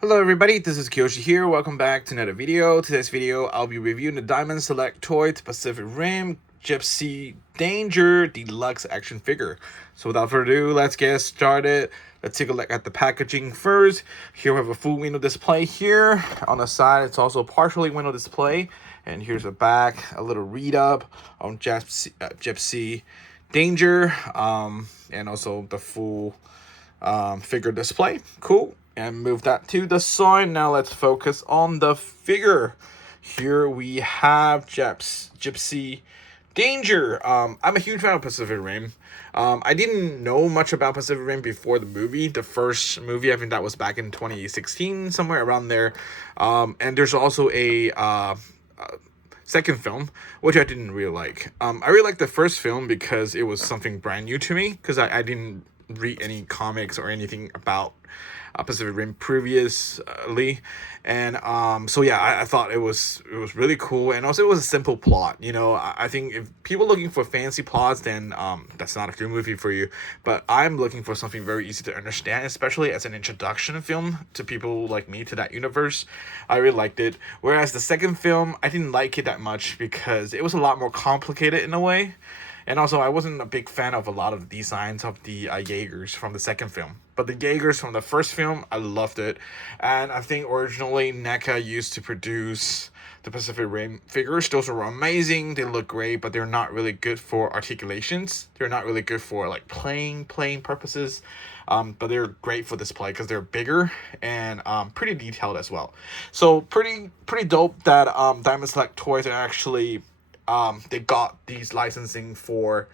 Hello everybody, this is Kyoshi here. Welcome back to another video. Today's video, I'll be reviewing the Diamond Select Toy to Pacific Rim Gypsy Danger Deluxe action figure. So without further ado, let's get started. Let's take a look at the packaging first. Here we have a full window display here. On the side, it's also partially window display. And here's the back, a little read up on Gypsy Danger, and also the full figure display. Cool. And move that to the side. Now let's focus on the figure. Here we have Gypsy Danger. I'm a huge fan of Pacific Rim. I didn't know much about Pacific Rim before the movie. The first movie, I think that was back in 2016, somewhere around there. And there's also a second film, which I didn't really like. I really liked the first film because it was something brand new to me, because I didn't read any comics or anything about Pacific Rim previously, and so yeah, I thought it was really cool, and also it was a simple plot. I think if people looking for fancy plots, then that's not a good movie for you. But I'm looking for something very easy to understand, especially as an introduction film to people like me to that universe. I really liked it. Whereas the second film, I didn't like it that much because it was a lot more complicated in a way. And also, I wasn't a big fan of a lot of the designs of the Jaegers from the second film. But the Jaegers from the first film, I loved it. And I think originally NECA used to produce the Pacific Rim figures. Those were amazing. They look great, but they're not really good for articulations. They're not really good for like playing purposes. But they're great for display because they're bigger and pretty detailed as well. So pretty dope that Diamond Select Toys are actually they got these licensing for.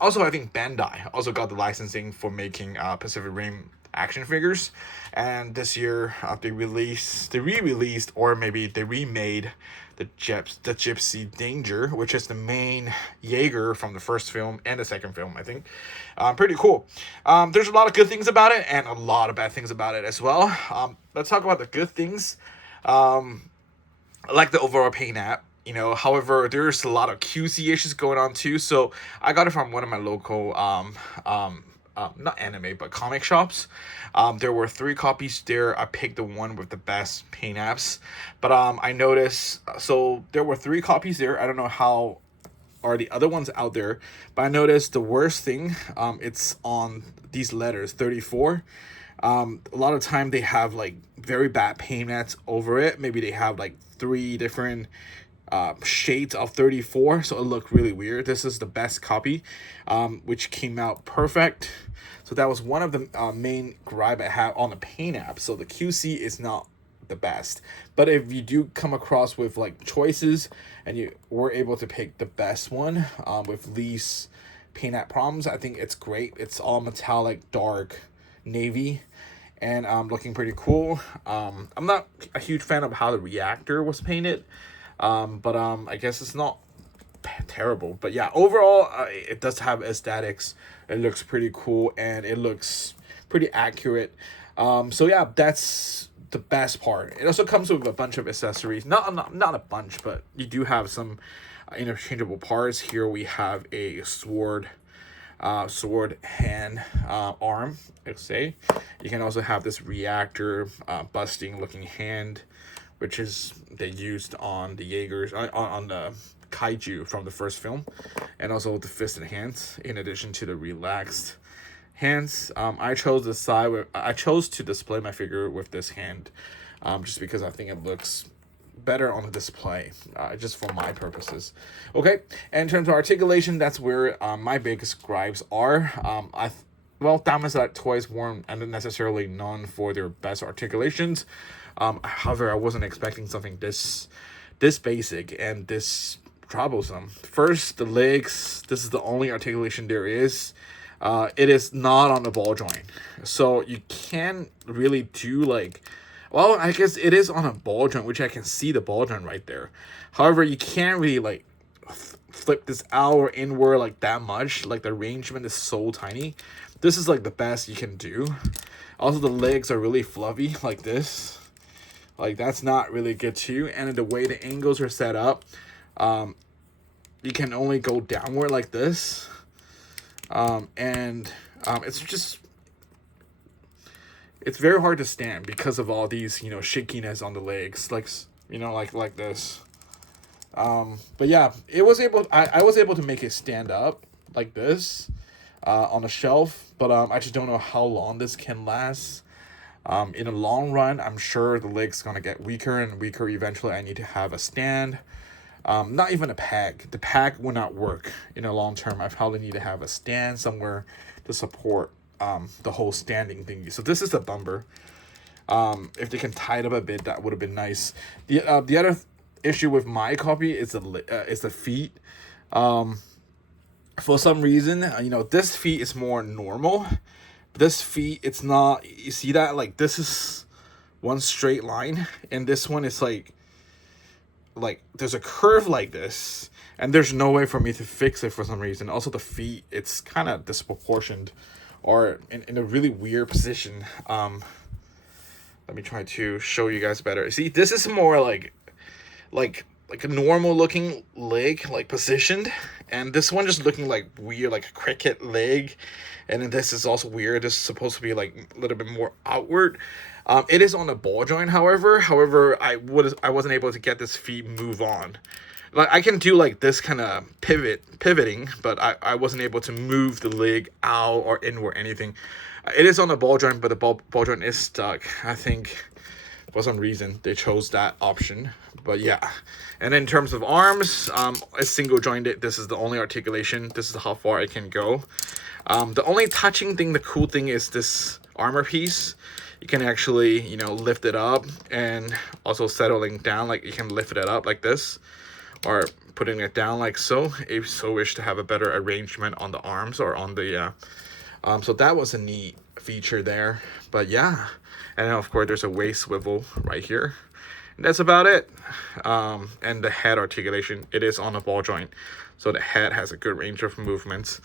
Also, I think Bandai also got the licensing for making Pacific Rim action figures, and this year they re-released, or maybe they remade the Gypsy Danger, which is the main Jaeger from the first film and the second film. I think pretty cool. There's a lot of good things about it and a lot of bad things about it as well. Let's talk about the good things. I like the overall paint app. However, there's a lot of QC issues going on too. So I got it from one of my local not anime but comic shops. There were 3 copies there. I picked the one with the best paint apps, but I noticed, so there were 3 copies there. I don't know how are the other ones out there, but I noticed the worst thing, it's on these letters 34. A lot of time they have like very bad paint mats over it. Maybe they have like 3 different shades of 34, so it looked really weird. This is the best copy, which came out perfect. So that was one of the main gripe I have on the paint app. So the QC is not the best, but if you do come across with like choices and you were able to pick the best one with least paint app problems, I think it's great. It's all metallic dark navy and looking pretty cool. I'm not a huge fan of how the reactor was painted, but I guess it's not terrible. But yeah, overall, it does have aesthetics. It looks pretty cool and it looks pretty accurate. So yeah, that's the best part. It also comes with a bunch of accessories. Not a bunch, but you do have some interchangeable parts. Here we have a sword hand arm, let's say. You can also have this reactor busting looking hand, which is they used on the Jaegers, on the kaiju from the first film, and also the fisted hands in addition to the relaxed hands. I chose to display my figure with this hand, just because I think it looks better on the display, just for my purposes. Okay, and in terms of articulation, that's where my biggest gripes are. Diamond Select Toys weren't necessarily known for their best articulations. However, I wasn't expecting something this basic and this troublesome. First, the legs. This is the only articulation there is. It is not on the ball joint, so you can't really do like. Well, I guess it is on a ball joint, which I can see the ball joint right there. However, you can't really like flip this out or inward like that much. Like the arrangement is so tiny. This is like the best you can do. Also, the legs are really fluffy like this. Like that's not really good too. And the way the angles are set up, you can only go downward like this. It's just it's very hard to stand because of all these, you know, shakiness on the legs, like, you know, like this. But yeah, it was able. I was able to make it stand up like this, on a shelf. But I just don't know how long this can last. In the long run, I'm sure the leg's gonna get weaker and weaker. Eventually, I need to have a stand. Not even a peg. The peg will not work in the long term. I probably need to have a stand somewhere to support the whole standing thingy. So this is a bumper. If they can tie it up a bit, that would have been nice. The other issue with my copy is the feet. For some reason, you know, this feet is more normal. This feet, it's not. You see that? Like, this is one straight line, and this one is like there's a curve like this, and there's no way for me to fix it for some reason. Also, the feet, it's kind of disproportioned, or in a really weird position. Let me try to show you guys better. See, this is more like a normal looking leg, like positioned, and this one just looking like weird, like a cricket leg. And then this is also weird. This is supposed to be like a little bit more outward. It is on a ball joint, however, I wasn't able to get this feet move on. Like, I can do like this kind of pivoting, but I wasn't able to move the leg out or in or anything. It is on a ball joint, but the ball joint is stuck. I think for some reason they chose that option. But yeah, and in terms of arms, it's single jointed. This is the only articulation. This is how far I can go. The only touching thing, the cool thing, is this armor piece. You can actually, you know, lift it up, and also settling down, like you can lift it up like this, or putting it down like so, if you so wish to have a better arrangement on the arms or on the so that was a neat feature there. But yeah, and then of course there's a waist swivel right here. And that's about it. And the head articulation, it is on a ball joint, so the head has a good range of movements.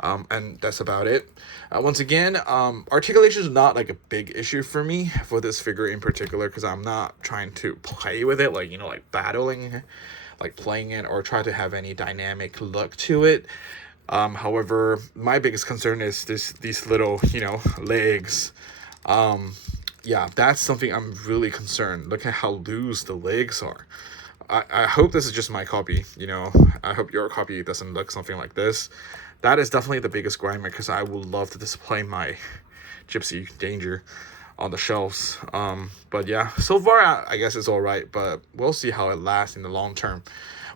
And that's about it. Once again, articulation is not like a big issue for me for this figure in particular, because I'm not trying to play with it, like, you know, like battling, like playing it, or try to have any dynamic look to it. However, my biggest concern is these little, you know, legs. Yeah, that's something I'm really concerned. Look at how loose the legs are. I hope this is just my copy, you know. I hope your copy doesn't look something like this. That is definitely the biggest grind, because I would love to display my Gipsy Danger on the shelves. But yeah, so far I guess it's all right, but we'll see how it lasts in the long term.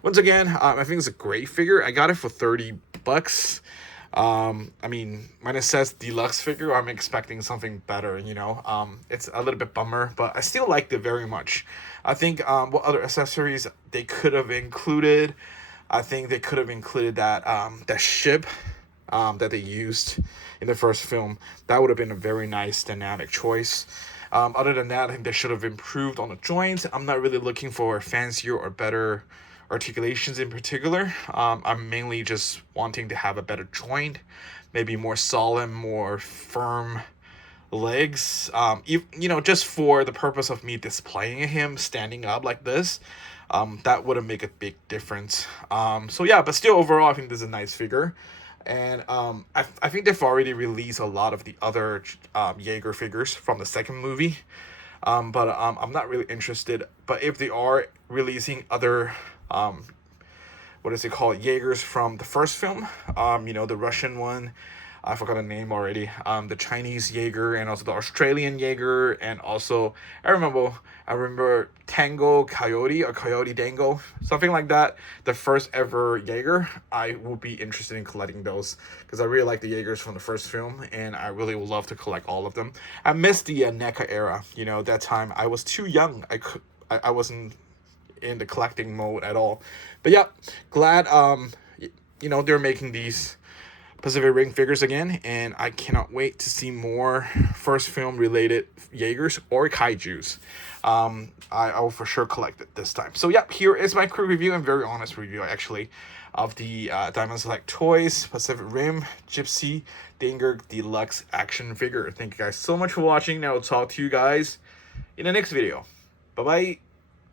Once again, I think it's a great figure. I got it for $30. I mean, when it says deluxe figure, I'm expecting something better, you know. It's a little bit bummer, but I still liked it very much. I think what other accessories they could have included, I think they could have included that that ship that they used in the first film. That would have been a very nice dynamic choice. Other than that, I think they should have improved on the joints. I'm not really looking for fancier or better articulations in particular. I'm mainly just wanting to have a better joint, maybe more solid, more firm legs. You know, just for the purpose of me displaying him standing up like this. That wouldn't make a big difference. So yeah, but still overall, I think this is a nice figure. And I think they've already released a lot of the other Jaeger figures from the second movie. But I'm not really interested. But if they are releasing other what is it called, Jaegers from the first film, you know, the Russian one, I forgot the name already, the Chinese Jaeger, and also the Australian Jaeger, and also I remember Tango Coyote or Coyote Dango, something like that, the first ever Jaeger. I would be interested in collecting those, because I really like the Jaegers from the first film, and I really would love to collect all of them. I missed the NECA era, you know, that time I was too young. I wasn't in the collecting mode at all. But yeah, glad you know, they're making these Pacific Rim figures again, and I cannot wait to see more first film related Jaegers or Kaijus. I will for sure collect it this time. So yeah, here is my quick review, and very honest review actually, of the Diamond Select Toys Pacific Rim Gipsy Danger Deluxe action figure. Thank you guys so much for watching. Now I'll talk to you guys in the next video. Bye bye.